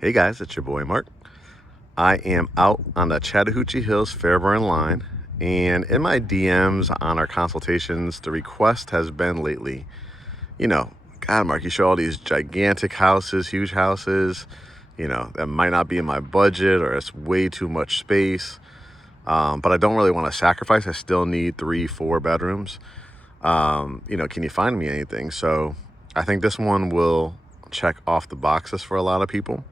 Hey guys, it's your boy Mark. I am out on the Chattahoochee Hills Fairburn line, and in my DMs on our consultations, the request has been lately, God, Mark, you show all these gigantic houses, huge houses, that might not be in my budget or it's way too much space. But I don't really want to sacrifice. I still need 3-4 bedrooms. Can you find me anything? So I think this one will check off the boxes for a lot of people.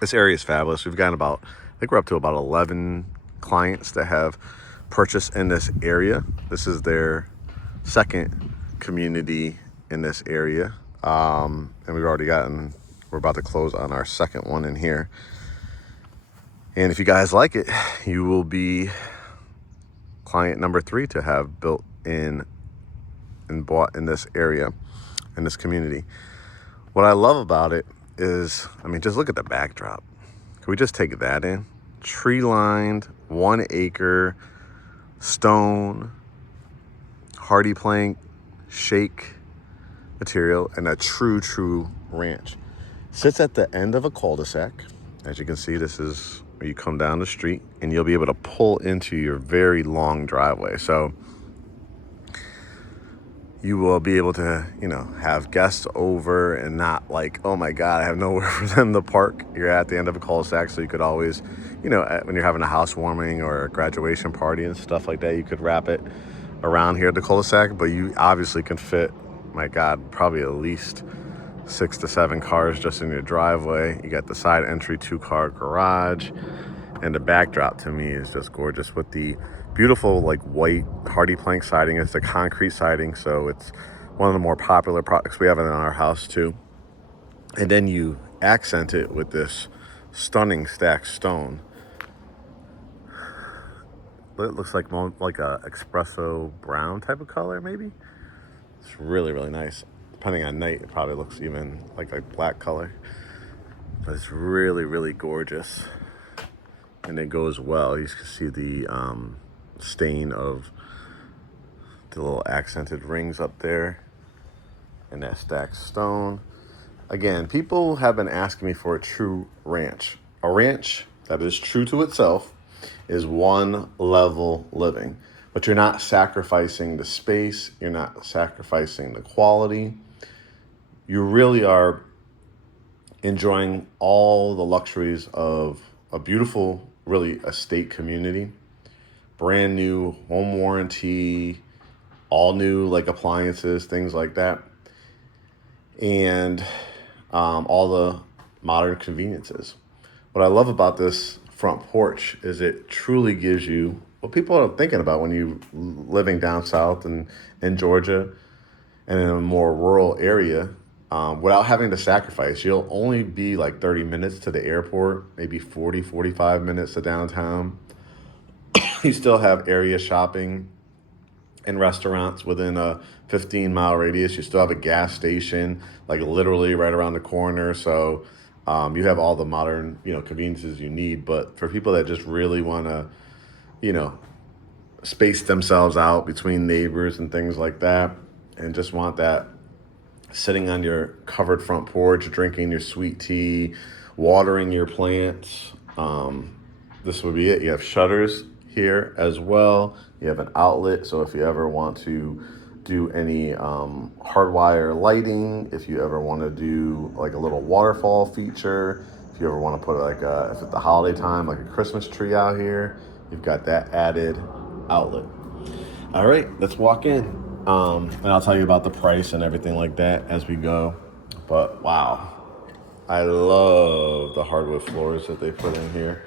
This area is fabulous. We've gotten I think we're up to about 11 clients that have purchased in this area. This is their second community in this area. And we're about to close on our second one in here. And if you guys like it, you will be client number 3 to have built in and bought in this area, in this community. What I love about it is, just look at the backdrop. Can we just take that in? Tree-lined, 1 acre, stone, hardy plank, shake material, and a true ranch. Sits at the end of a cul-de-sac. As you can see, this is where you come down the street, and you'll be able to pull into your very long driveway. So you will be able to, have guests over and not like, oh my God, I have nowhere for them to park. You're at the end of a cul-de-sac, so you could always, when you're having a housewarming or a graduation party and stuff like that, you could wrap it around here at the cul-de-sac. But you obviously can fit, my God, probably at least 6 to 7 cars just in your driveway. You got the side entry 2-car garage, and the backdrop to me is just gorgeous with the beautiful white hardy plank siding. It's a concrete siding, so it's one of the more popular products we have in our house too. And then you accent it with this stunning stacked stone. It looks like a espresso brown type of color, maybe. It's really nice. Depending on night, it probably looks even like a black color. But it's really gorgeous. And it goes well. You can see the stain of the little accented rings up there and that stacked stone. Again, people have been asking me for a true ranch. A ranch that is true to itself is one level living, but you're not sacrificing the space. You're not sacrificing the quality. You really are enjoying all the luxuries of a beautiful, really estate community. Brand new home warranty, all new appliances, things like that. And all the modern conveniences. What I love about this front porch is it truly gives you what people are thinking about when you living down south and in Georgia and in a more rural area. Without having to sacrifice. You'll only be 30 minutes to the airport, maybe 45 minutes to downtown. You still have area shopping and restaurants within a 15-mile radius. You still have a gas station, literally right around the corner. So you have all the modern, conveniences you need. But for people that just really want to, space themselves out between neighbors and things like that, and just want that sitting on your covered front porch, drinking your sweet tea, watering your plants, this would be it. You have shutters here as well. You have an outlet, so if you ever want to do any hardwire lighting, if you ever want to do a little waterfall feature, if you ever want to put if it's the holiday time, a Christmas tree out here, you've got that added outlet. All right, let's walk in. And I'll tell you about the price and everything like that as we go. But wow, I love the hardwood floors that they put in here.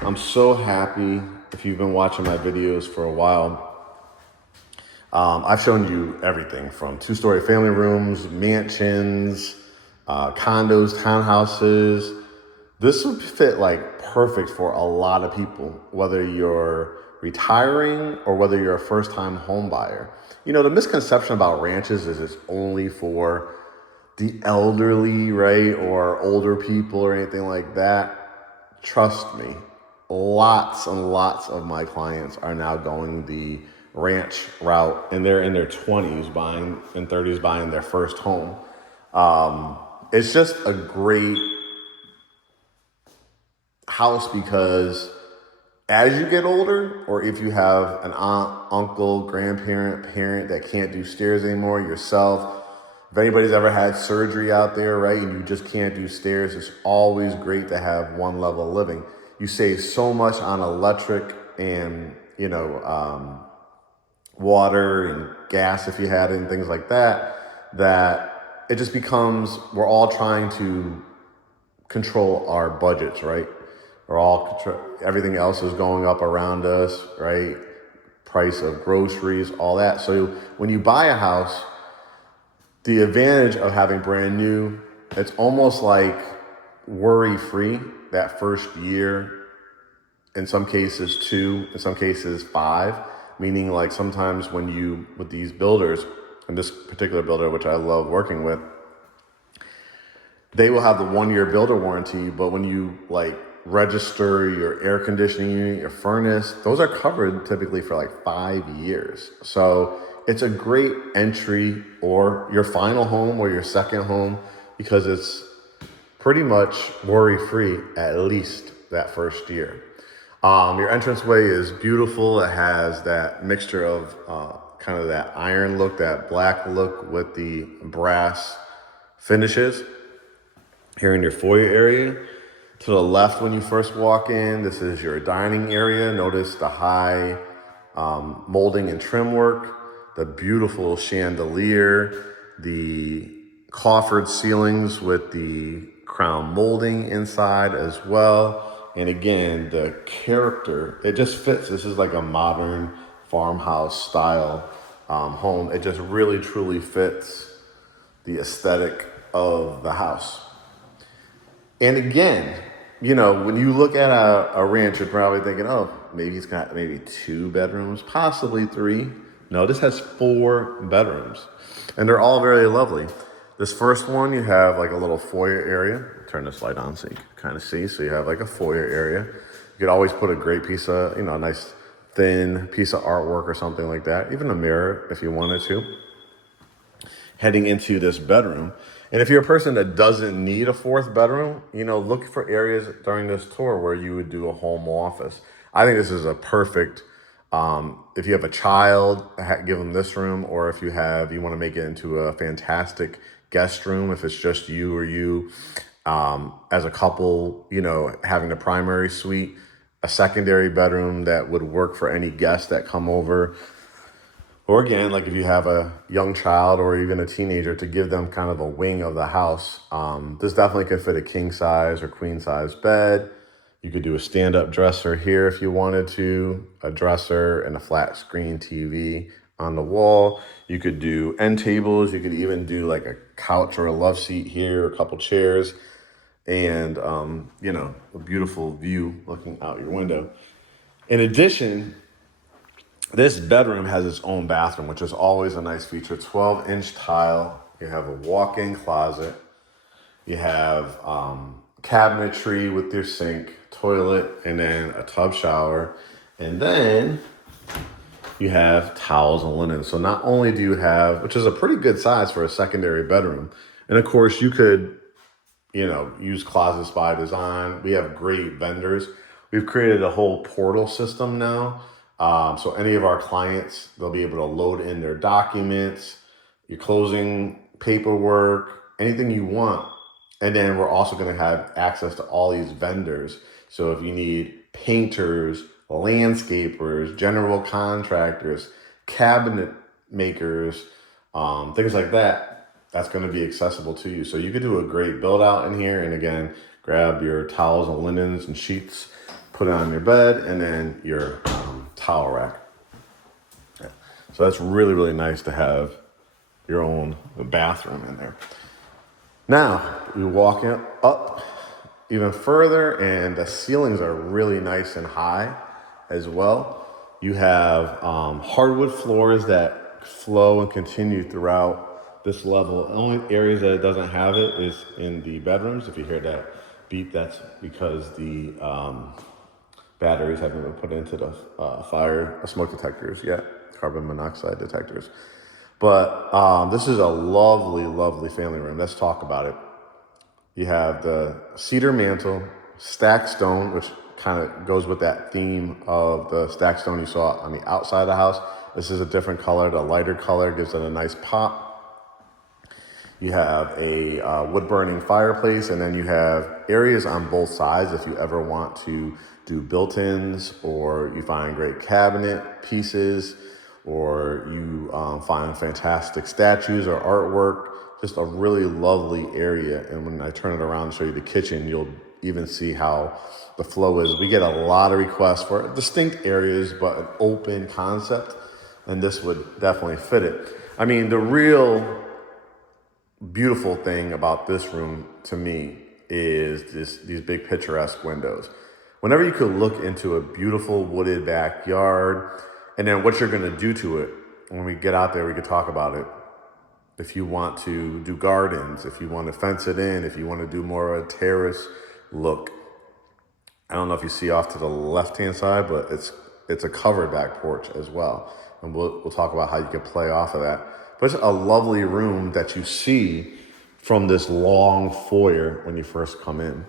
I'm so happy. If you've been watching my videos for a while, I've shown you everything from 2-story family rooms, mansions, condos, townhouses. This would fit perfect for a lot of people, whether you're retiring or whether you're a first-time home buyer. The misconception about ranches is it's only for the elderly, right? Or older people or anything like that. Trust me, lots and lots of my clients are now going the ranch route, and they're in their 20s buying and 30s buying their first home. It's just a great house because as you get older, or if you have an aunt, uncle, grandparent, parent that can't do stairs anymore, yourself, if anybody's ever had surgery out there, right, and you just can't do stairs, it's always great to have one level of living. You save so much on electric and, water and gas if you had it and things like that, that it just becomes, we're all trying to control our budgets, right? Everything else is going up around us, right? Price of groceries, all that. So when you buy a house, the advantage of having brand new, it's almost like worry-free that first year, in some cases 2, in some cases 5, meaning like sometimes with these builders, and this particular builder, which I love working with, they will have the 1-year builder warranty, but when you like register your air conditioning unit, your furnace, those are covered typically for like 5 years. So it's a great entry or your final home or your second home because it's pretty much worry-free at least that first year. Your entranceway is beautiful. It has that mixture of kind of that iron look, that black look with the brass finishes. Here in your foyer area, to the left when you first walk in, this is your dining area. Notice the high molding and trim work, the beautiful chandelier, the coffered ceilings with the crown molding inside as well. And again, the character, it just fits. This is like a modern farmhouse style home. It just really truly fits the aesthetic of the house. And again, when you look at a ranch, you're probably thinking, oh, maybe he's got maybe 2 bedrooms, possibly 3. No, this has 4 bedrooms, and they're all very lovely. This first one, you have like a little foyer area. Turn this light on so you can kind of see. So you have like a foyer area. You could always put a great piece of, a nice thin piece of artwork or something like that, even a mirror if you wanted to. Heading into this bedroom. And if you're a person that doesn't need a 4th bedroom, look for areas during this tour where you would do a home office. I think this is a perfect, if you have a child, give them this room, or if you want to make it into a fantastic guest room, if it's just you or you as a couple, having the primary suite, a secondary bedroom that would work for any guests that come over. Or again, like if you have a young child or even a teenager, to give them kind of a wing of the house. This definitely could fit a king size or queen size bed. You could do a stand-up dresser here if you wanted to, a dresser and a flat screen TV on the wall. You could do end tables. You could even do like a couch or a love seat here, a couple chairs, and a beautiful view looking out your window. In addition, this bedroom has its own bathroom, which is always a nice feature. 12-inch tile. You have a walk-in closet. You have cabinetry with your sink, toilet, and then a tub shower. And then you have towels and linen. So not only do you have, which is a pretty good size for a secondary bedroom, and of course you could, use Closets by Design. We have great vendors. We've created a whole portal system now. So any of our clients, they'll be able to load in their documents, your closing paperwork, anything you want. And then we're also going to have access to all these vendors. So if you need painters, landscapers, general contractors, cabinet makers, things like that, that's going to be accessible to you. So you could do a great build out in here. And again, grab your towels and linens and sheets, put it on your bed, and then your towel rack. Yeah. So that's really, really nice to have your own bathroom in there. Now, we walk up even further, and the ceilings are really nice and high as well. You have hardwood floors that flow and continue throughout this level. The only areas that it doesn't have it is in the bedrooms. If you hear that beep, that's because the batteries haven't been put into the smoke detectors yet, carbon monoxide detectors. But this is a lovely, lovely family room. Let's talk about it. You have the cedar mantle, stacked stone, which kind of goes with that theme of the stacked stone you saw on the outside of the house. This is a different color. The lighter color gives it a nice pop. You have a wood-burning fireplace, and then you have areas on both sides if you ever want to do built-ins, or you find great cabinet pieces, or you find fantastic statues or artwork. Just a really lovely area. And when I turn it around and show you the kitchen, you'll even see how the flow is. We get a lot of requests for distinct areas, but an open concept, and this would definitely fit it. I mean, the real beautiful thing about this room to me is these big picturesque windows. Whenever you could look into a beautiful wooded backyard, and then what you're going to do to it, when we get out there, we could talk about it. If you want to do gardens, if you want to fence it in, if you want to do more of a terrace look. I don't know if you see off to the left-hand side, but it's a covered back porch as well. And we'll talk about how you can play off of that. But it's a lovely room that you see from this long foyer when you first come in.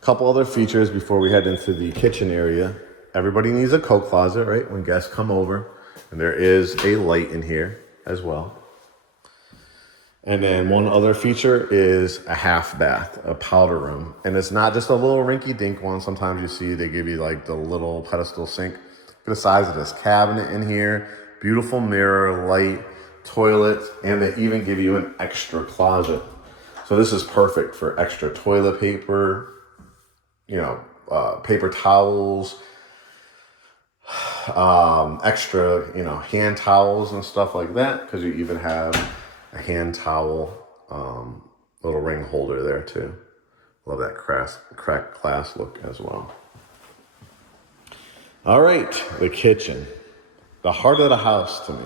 A couple other features before we head into the kitchen area. Everybody needs a coat closet, right? When guests come over. And there is a light in here as well. And then one other feature is a half bath, a powder room. And it's not just a little rinky dink one. Sometimes you see they give you like the little pedestal sink. The size of this cabinet in here, beautiful mirror, light, toilet, and they even give you an extra closet. So this is perfect for extra toilet paper, paper towels, extra, hand towels and stuff like that, because you even have a hand towel, little ring holder there too. Love that cracked glass look as well. All right, the kitchen, the heart of the house to me.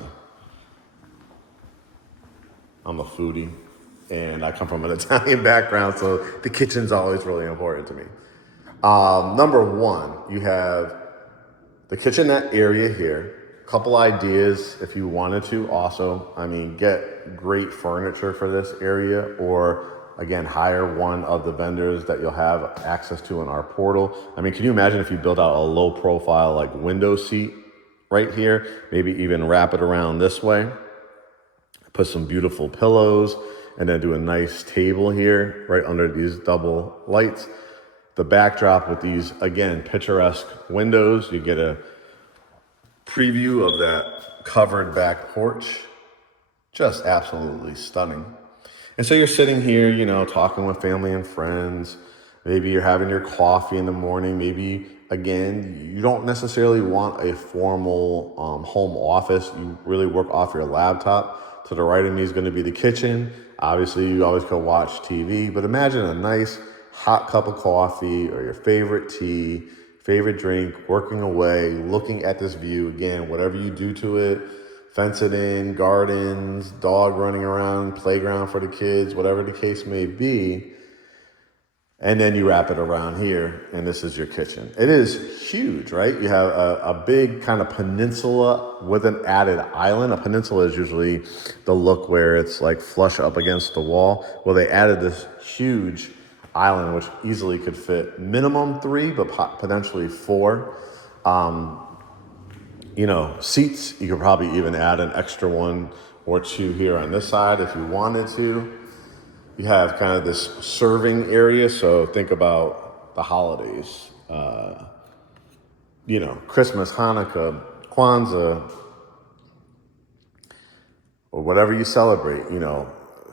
I'm a foodie, and I come from an Italian background, so the kitchen's always really important to me. Number one, you have the kitchenette area here. Couple ideas if you wanted to also. I mean, get great furniture for this area, or again, hire one of the vendors that you'll have access to in our portal. I mean, can you imagine if you built out a low profile like window seat right here, maybe even wrap it around this way, put some beautiful pillows, and then do a nice table here right under these double lights. The backdrop with these, again, picturesque windows, you get a preview of that covered back porch. Just absolutely stunning. And so you're sitting here, talking with family and friends. Maybe you're having your coffee in the morning. Maybe, again, you don't necessarily want a formal home office. You really work off your laptop. To the right of me is going to be the kitchen. Obviously, you always go watch TV, but imagine a nice hot cup of coffee or your favorite tea, favorite drink, working away, looking at this view. Again, whatever you do to it, fence it in, gardens, dog running around, playground for the kids, whatever the case may be. And then you wrap it around here, and this is your kitchen. It is huge, right? You have a big kind of peninsula with an added island. A peninsula is usually the look where it's like flush up against the wall. Well, they added this huge island, which easily could fit minimum 3, but potentially 4. Seats, you could probably even add an extra 1 or 2 here on this side if you wanted to. You have kind of this serving area, so think about the holidays, Christmas, Hanukkah, Kwanzaa, or whatever you celebrate,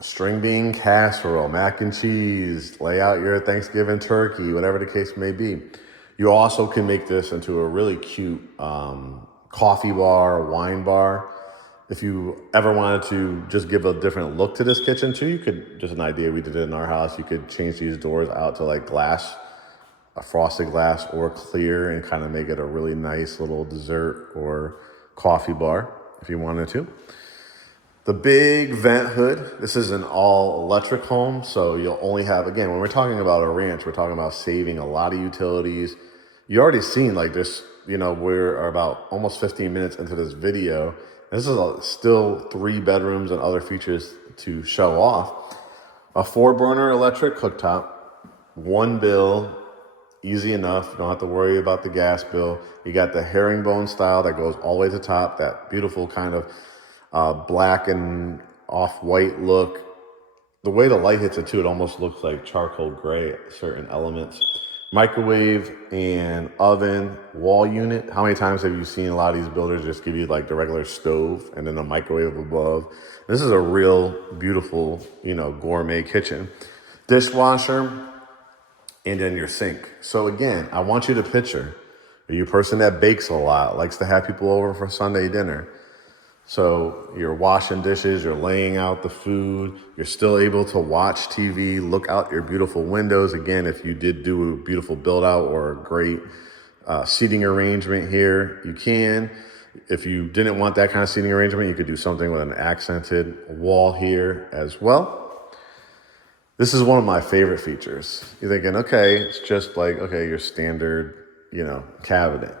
string bean casserole, mac and cheese, lay out your Thanksgiving turkey, whatever the case may be. You also can make this into a really cute coffee bar, wine bar. If you ever wanted to just give a different look to this kitchen too, you could, just an idea we did it in our house, you could change these doors out to like glass, a frosted glass or clear, and kind of make it a really nice little dessert or coffee bar if you wanted to. The big vent hood, this is an all electric home, so you'll only have, again, when we're talking about a ranch, we're talking about saving a lot of utilities. You already seen like this, we're about almost 15 minutes into this video. This is still 3 bedrooms and other features to show off. A 4-burner electric cooktop, 1 bill, easy enough. You don't have to worry about the gas bill. You got the herringbone style that goes all the way to the top, that beautiful kind of black and off-white look. The way the light hits it too, it almost looks like charcoal gray at certain elements. Microwave and oven, wall unit. How many times have you seen a lot of these builders just give you like the regular stove and then a microwave above? This is a real beautiful, gourmet kitchen. Dishwasher, and then your sink. So again, I want you to picture, are you a person that bakes a lot, likes to have people over for Sunday dinner? So you're washing dishes, you're laying out the food, you're still able to watch TV, look out your beautiful windows. Again, if you did do a beautiful build out or a great seating arrangement here, you can. If you didn't want that kind of seating arrangement, you could do something with an accented wall here as well. This is one of my favorite features. You're thinking, okay, it's just like, okay, your standard, cabinet.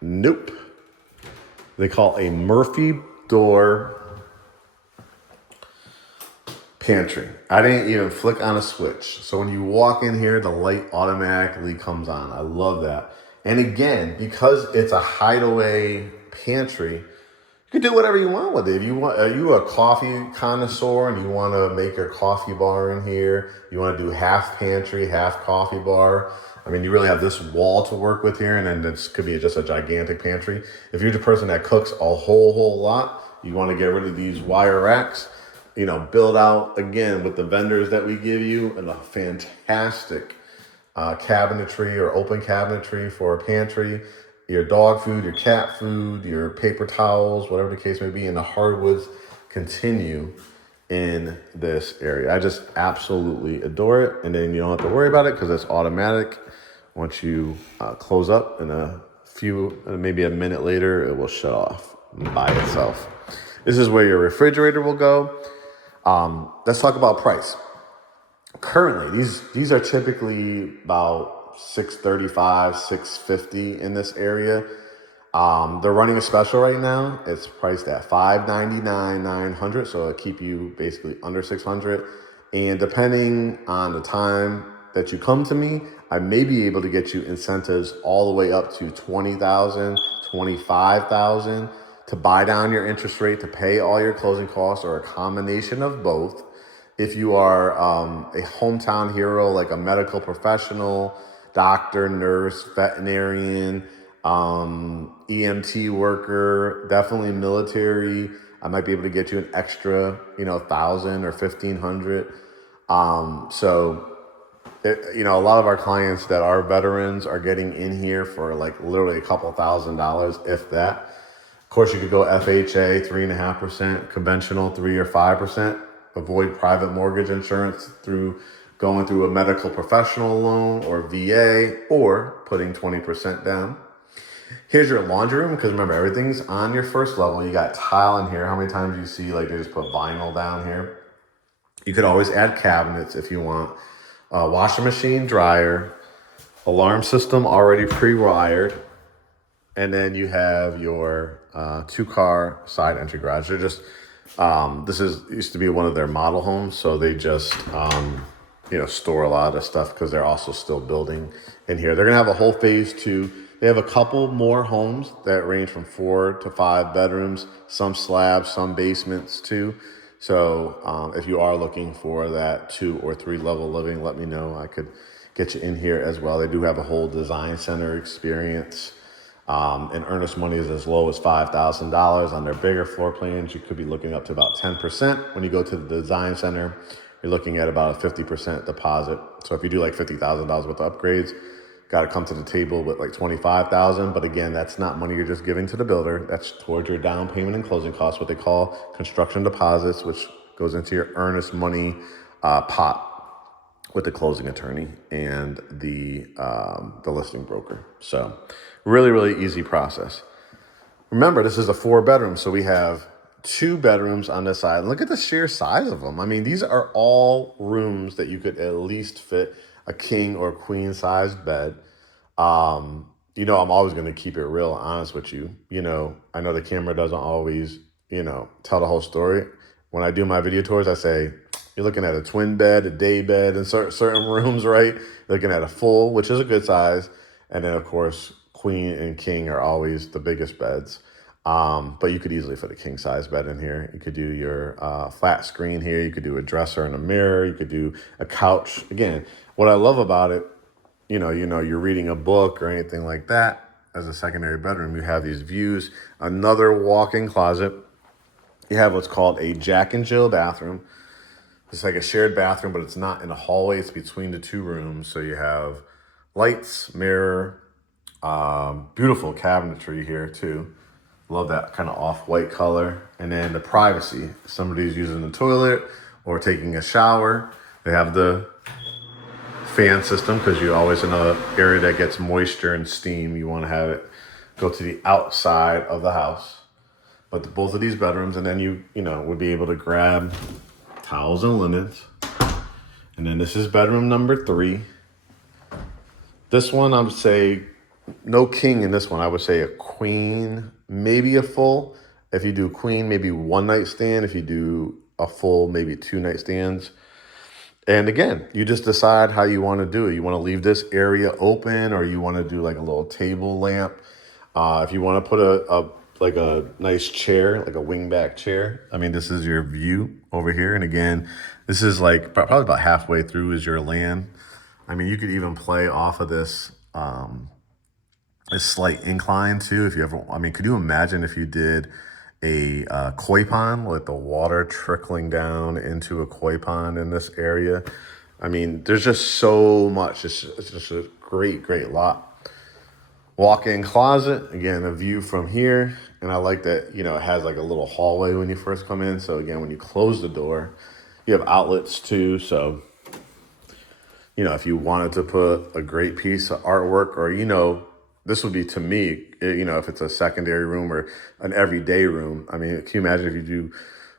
Nope. They call a Murphy door pantry. I didn't even flick on a switch. So when you walk in here, the light automatically comes on. I love that. And again, because it's a hideaway pantry, you can do whatever you want with it. If you want, are you a coffee connoisseur and you want to make your coffee bar in here? You want to do half pantry, half coffee bar? I mean, you really have this wall to work with here, and then this could be just a gigantic pantry. If you're the person that cooks a whole lot, you want to get rid of these wire racks, build out, again, with the vendors that we give you, and a fantastic cabinetry or open cabinetry for a pantry. Your dog food, your cat food, your paper towels, whatever the case may be, and the hardwoods continue in this area. I just absolutely adore it. And then you don't have to worry about it because it's automatic. Once you close up in maybe a minute later, it will shut off by itself. This is where your refrigerator will go. Let's talk about price. Currently, these are typically about $635, $650 in this area. They're running a special right now. It's priced at $599, $900, so it'll keep you basically under $600. And depending on the time that you come to me, I may be able to get you incentives all the way up to $20,000, $25,000 to buy down your interest rate, to pay all your closing costs, or a combination of both. If you are a hometown hero, like a medical professional, doctor, nurse, veterinarian, EMT worker, definitely military, I might be able to get you an extra, $1,000 or $1,500. A lot of our clients that are veterans are getting in here for like literally a couple $1,000s, if that. Of course, you could go FHA 3.5%, conventional 3 or 5%. Avoid private mortgage insurance through going through a medical professional loan or VA, or putting 20% down. Here's your laundry room, because remember, everything's on your first level. You got tile in here. How many times do you see like they just put vinyl down here? You could always add cabinets if you want. Washing machine, dryer, alarm system already pre-wired, and then you have your 2-car side entry garage. They're just used to be one of their model homes, so they just store a lot of stuff because they're also still building in here. They're gonna have a whole phase 2. They have a couple more homes that range from 4 to 5 bedrooms, some slabs, some basements too. So if you are looking for that 2 or 3 level living, let me know. I could get you in here as well. They do have a whole design center experience. And earnest money is as low as $5,000. On their bigger floor plans, you could be looking up to about 10%. When you go to the design center, you're looking at about a 50% deposit. So if you do like $50,000 worth of upgrades, got to come to the table with like $25,000. But again, that's not money you're just giving to the builder. That's towards your down payment and closing costs, what they call construction deposits, which goes into your earnest money pot with the closing attorney and the listing broker. So really, really easy process. Remember, this is a 4-bedroom, so we have 2 bedrooms on this side. Look at the sheer size of them. I mean, these are all rooms that you could at least fit a king or queen sized bed. I'm always going to keep it real honest with you. I know the camera doesn't always, tell the whole story. When I do my video tours, I say, You're looking at a twin bed, a day bed in certain rooms, right? You're looking at a full, which is a good size. And then, of course, queen and king are always the biggest beds. But you could easily fit a king size bed in here. You could do your flat screen here. You could do a dresser and a mirror. You could do a couch. Again, what I love about it, you're reading a book or anything like that. As a secondary bedroom, you have these views. Another walk-in closet. You have what's called a Jack and Jill bathroom. It's like a shared bathroom, but it's not in a hallway. It's between the two rooms. So you have lights, mirror, beautiful cabinetry here too. Love that kind of off-white color. And then the privacy. Somebody's using the toilet or taking a shower. They have the fan system because you're always in an area that gets moisture and steam. You want to have it go to the outside of the house. But both of these bedrooms, and then you would be able to grab towels and linens. And then this is bedroom number 3. This one, I would say no king in this one. I would say a queen, maybe a full. If you do queen, maybe 1 nightstand. If you do a full, maybe 2 nightstands. And again, you just decide how you want to do it. You want to leave this area open, or you want to do like a little table lamp. If you want to put a nice chair, like a wingback chair. I mean, this is your view over here. And again, this is like probably about halfway through is your land. I mean, you could even play off of this a slight incline too. If you ever, I mean, could you imagine if you did a koi pond with the water trickling down into a koi pond in this area? I mean, there's just so much. It's just a great, great lot. Walk-in closet, again, a view from here. And I like that, it has like a little hallway when you first come in. So again, when you close the door, you have outlets too. So, if you wanted to put a great piece of artwork, or, this would be, to me, if it's a secondary room or an everyday room. I mean, can you imagine if you do,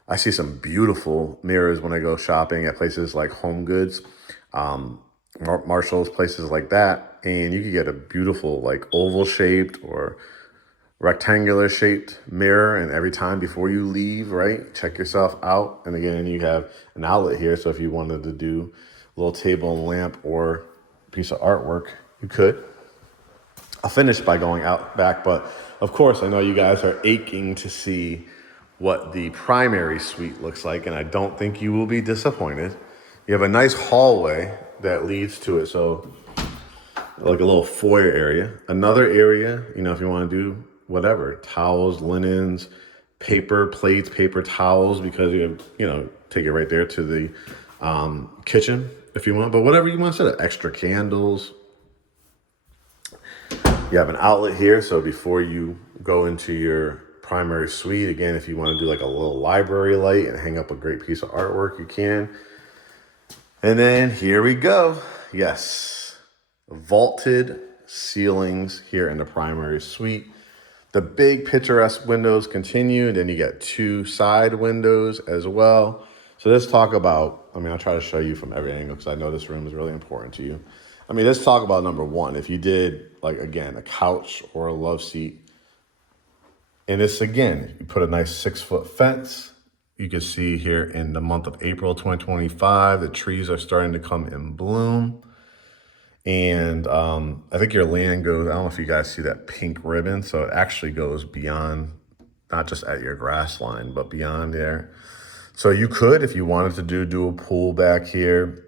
I see some beautiful mirrors when I go shopping at places like Home Goods, Marshall's, places like that. And you could get a beautiful, like, oval shaped or rectangular shaped mirror. And every time before you leave, right, check yourself out. And again, you have an outlet here. So if you wanted to do a little table and lamp or piece of artwork, you could. I'll finish by going out back. But of course, I know you guys are aching to see what the primary suite looks like. And I don't think you will be disappointed. You have a nice hallway that leads to it. So like a little foyer area. Another area, if you want to do whatever, towels, linens, paper plates, paper towels, because you take it right there to the kitchen if you want. But whatever you want to set, extra candles. You have an outlet here, so before you go into your primary suite, again, if you want to do like a little library light and hang up a great piece of artwork, you can. And then here we go. Yes, vaulted ceilings here in the primary suite. The big picturesque windows continue. Then you get 2 side windows as well. So let's talk about, I'll try to show you from every angle because I know this room is really important to you. Let's talk about number 1. If you did, like, again, a couch or a love seat, and this, again, you put a nice 6-foot fence. You can see here in the month of April 2025, the trees are starting to come in bloom. And I think your land goes, I don't know if you guys see that pink ribbon. So it actually goes beyond, not just at your grass line, but beyond there. So you could, if you wanted to do a pool back here,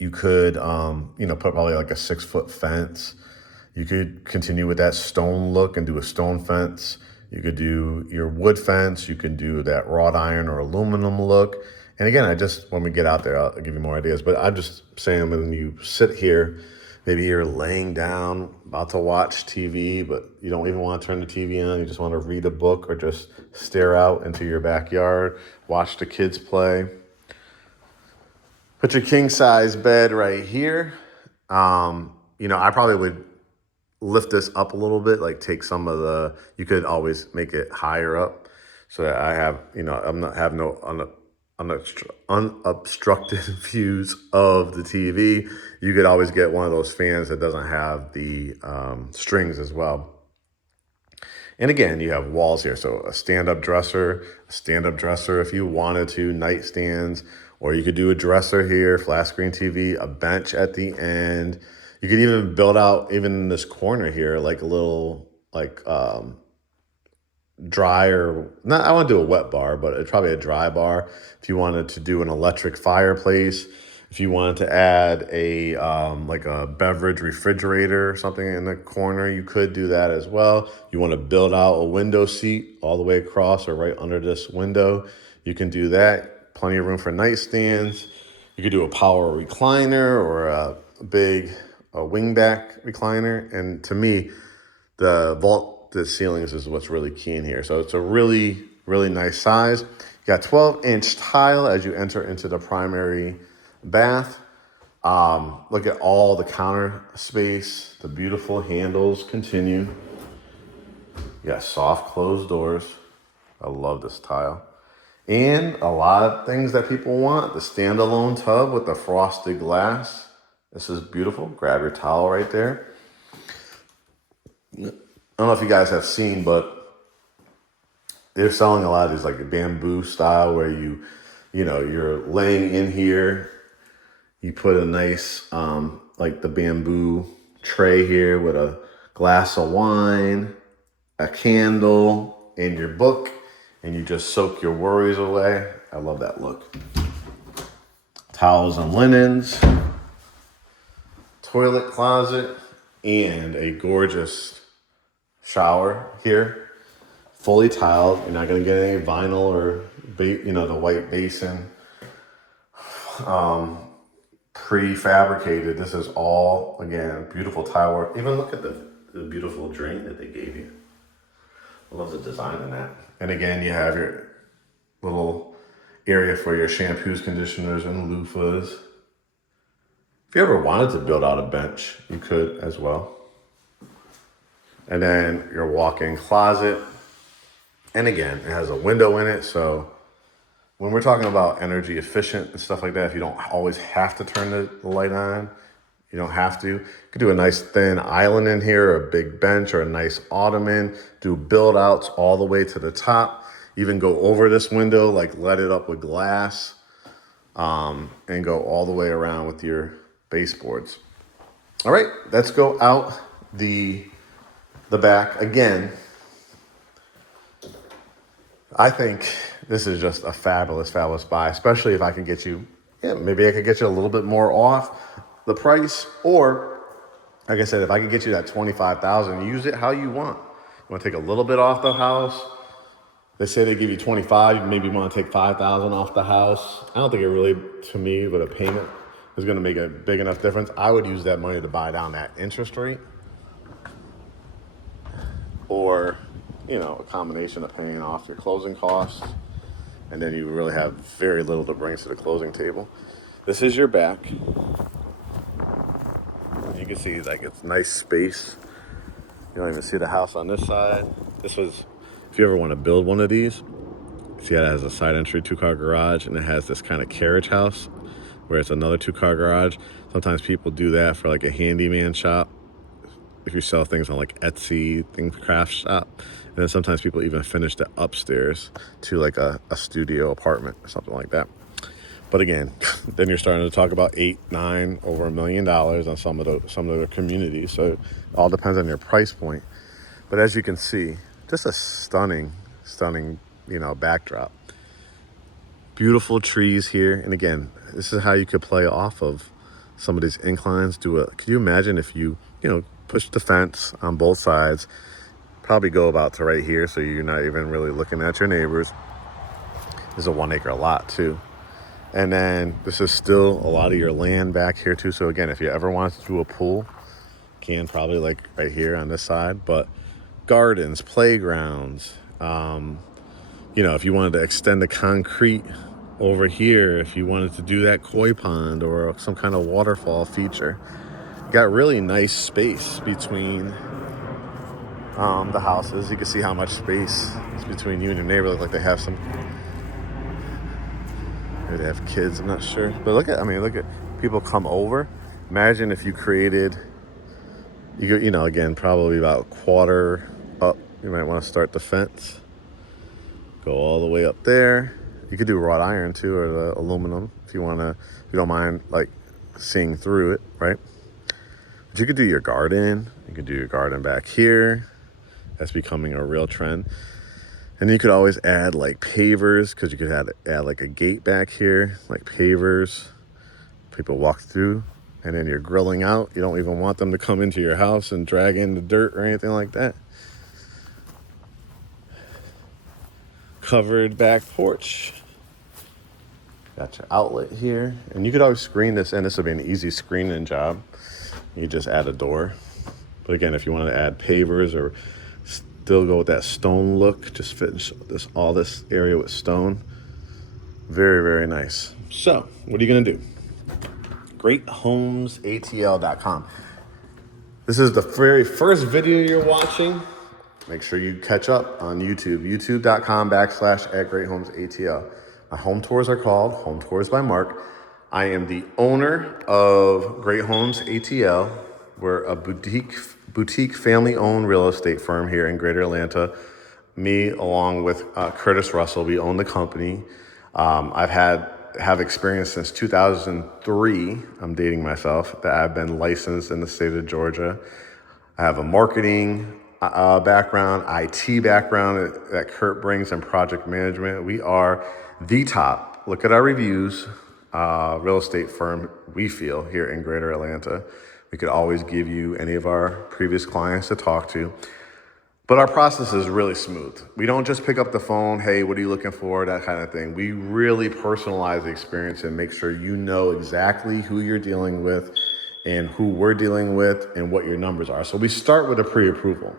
you could, put probably like a 6-foot fence. You could continue with that stone look and do a stone fence. You could do your wood fence. You can do that wrought iron or aluminum look. And again, when we get out there, I'll give you more ideas. But I'm just saying, when you sit here, maybe you're laying down, about to watch TV, but you don't even want to turn the TV on. You just want to read a book or just stare out into your backyard, watch the kids play. Put your king size bed right here. I probably would lift this up a little bit, like take some of you could always make it higher up so that I have, I'm not have no unobstructed views of the TV. You could always get one of those fans that doesn't have the strings as well. And again, you have walls here. So a stand-up dresser if you wanted to, nightstands, Or you could do a dresser here, flat screen TV, a bench at the end. You could even build out, even in this corner here, like a little, like, dry or not, I want to do a wet bar, but it's probably a dry bar. If you wanted to do an electric fireplace, if you wanted to add a like a beverage refrigerator or something in the corner, you could do that as well. You want to build out a window seat all the way across or right under this window, you can do that. Plenty of room for nightstands. You could do a power recliner or a big wingback recliner. And to me, the vaulted ceilings is what's really key in here. So it's a really, really nice size. You got 12-inch tile as you enter into the primary bath. Look at all the counter space. The beautiful handles continue. You got soft closed doors. I love this tile. And a lot of things that people want. The standalone tub with the frosted glass. This is beautiful. Grab your towel right there. I don't know if you guys have seen, but they're selling a lot of these like bamboo style where you're laying in here. You put a nice, like the bamboo tray here with a glass of wine, a candle, and your book, and you just soak your worries away. I love that look. Towels and linens, toilet closet, and a gorgeous shower here. Fully tiled. You're not going to get any vinyl or, the white basin. Prefabricated. This is all, again, beautiful tile work. Even look at the beautiful drain that they gave you. I love the design in that. And again, you have your little area for your shampoos, conditioners, and loofahs. If you ever wanted to build out a bench, you could as well. And then your walk-in closet. And again, it has a window in it. So when we're talking about energy efficient and stuff like that, if you don't always have to turn the light on, you don't have to. You could do a nice thin island in here, or a big bench, or a nice ottoman. Do build outs all the way to the top. Even go over this window, like let it up with glass, and go all the way around with your baseboards. All right, let's go out the back again. I think this is just a fabulous, fabulous buy, especially if I can get you, maybe I could get you a little bit more off the price, or like I said, if I could get you that $25,000, use it how you want. You want to take a little bit off the house. They say they give you 25, you maybe want to take 5,000 off the house. I don't think it really, to me, but a payment is going to make a big enough difference. I would use that money to buy down that interest rate, or a combination of paying off your closing costs, and then you really have very little to bring to the closing table. This is your back. You can see like it's nice space. You don't even see the house on this side. This was, if you ever want to build one of these, see how it has a side entry 2-car garage, and it has this kind of carriage house where it's another 2-car garage. Sometimes people do that for like a handyman shop. If you sell things on like Etsy, craft shop. And then sometimes people even finish the upstairs to like a studio apartment or something like that. But again, then you're starting to talk about 8, 9, over $1 million on some of the communities. So it all depends on your price point. But as you can see, just a stunning, backdrop. Beautiful trees here. And again, this is how you could play off of some of these inclines. Could you imagine if you push the fence on both sides, probably go about to right here, so you're not even really looking at your neighbors. This is a 1-acre lot too. And then this is still a lot of your land back here too. So again, if you ever want to do a pool, can probably like right here on this side, but gardens, playgrounds, if you wanted to extend the concrete over here, if you wanted to do that koi pond or some kind of waterfall feature, got really nice space between the houses. You can see how much space is between you and your neighbor. Look like they have some, maybe they have kids, I'm not sure. But look at people come over. Imagine if you created, again, probably about a quarter up. You might want to start the fence. Go all the way up there. You could do wrought iron too, or the aluminum if you don't mind like seeing through it, right? But you could do your garden. You could do your garden back here. That's becoming a real trend. And you could always add like pavers, because you could add like a gate back here, like pavers. People walk through, and then you're grilling out. You don't even want them to come into your house and drag in the dirt or anything like that. Covered back porch. Got your outlet here. And you could always screen this in. This would be an easy screening job. You just add a door. But again, if you want to add pavers or still go with that stone look, just finish all this area with stone. Very, very nice. So, what are you going to do? GreatHomesATL.com. This is the very first video you're watching. Make sure you catch up on YouTube, youtube.com/@GreatHomesATL. My home tours are called Home Tours by Mark. I am the owner of Great Homes ATL. We're a boutique family-owned real estate firm here in Greater Atlanta. Me, along with Curtis Russell, we own the company. Have experience since 2003. I'm dating myself. That I've been licensed in the state of Georgia. I have a marketing background, IT background that Kurt brings, and project management. We are the top, look at our reviews, real estate firm, we feel, here in Greater Atlanta. We could always give you any of our previous clients to talk to. But our process is really smooth. We don't just pick up the phone, hey, what are you looking for, that kind of thing. We really personalize the experience and make sure you know exactly who you're dealing with and who we're dealing with and what your numbers are. So we start with a pre-approval.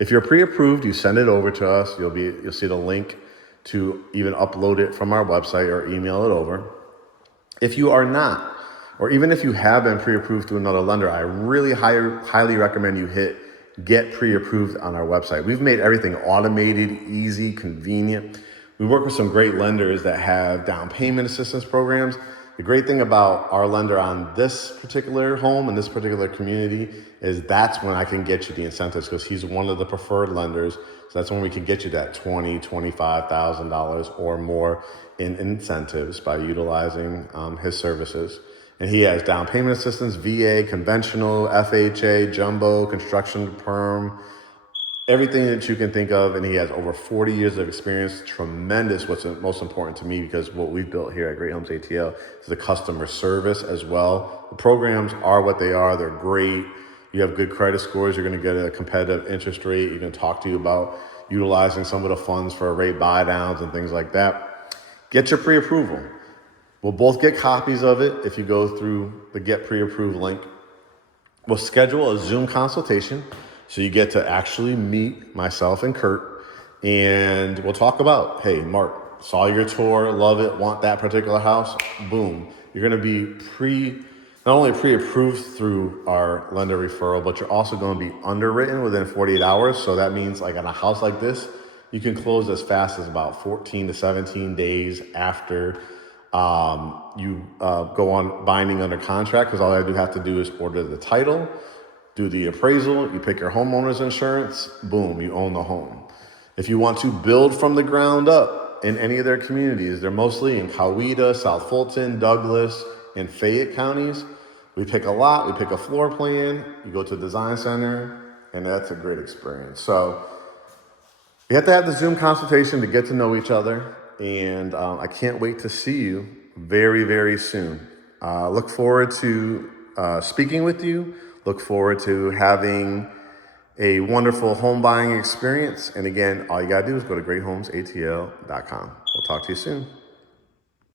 If you're pre-approved, you send it over to us. You'll see the link to even upload it from our website or email it over. If you are not, or even if you have been pre-approved through another lender, I really highly recommend you hit get pre-approved on our website. We've made everything automated, easy, convenient. We work with some great lenders that have down payment assistance programs. The great thing about our lender on this particular home and this particular community is that's when I can get you the incentives, because he's one of the preferred lenders. So that's when we can get you that $20,000, $25,000 or more in incentives by utilizing his services. And he has down payment assistance, VA, conventional, FHA, jumbo, construction perm, everything that you can think of. And he has over 40 years of experience. Tremendous. What's most important to me, because what we've built here at Great Homes ATL is the customer service as well. The programs are what they are. They're great. You have good credit scores. You're going to get a competitive interest rate. You're going to talk to you about utilizing some of the funds for rate buy downs and things like that. Get your pre-approval. We'll both get copies of it if you go through the Get Pre-Approved link. We'll schedule a Zoom consultation, so you get to actually meet myself and Kurt, and we'll talk about, hey, Mark, saw your tour, love it, want that particular house, boom. You're going to be not only pre-approved through our lender referral, but you're also going to be underwritten within 48 hours. So that means like on a house like this, you can close as fast as about 14 to 17 days after you go on binding under contract, because all I do have to do is order the title, do the appraisal, you pick your homeowner's insurance, boom, you own the home. If you want to build from the ground up in any of their communities, they're mostly in Coweta, South Fulton, Douglas, and Fayette counties. We pick a lot, we pick a floor plan, you go to a design center, and that's a great experience. So you have to have the Zoom consultation to get to know each other. And I can't wait to see you very, very soon. Look forward to speaking with you. Look forward to having a wonderful home buying experience. And again, all you got to do is go to GreatHomesATL.com. We'll talk to you soon.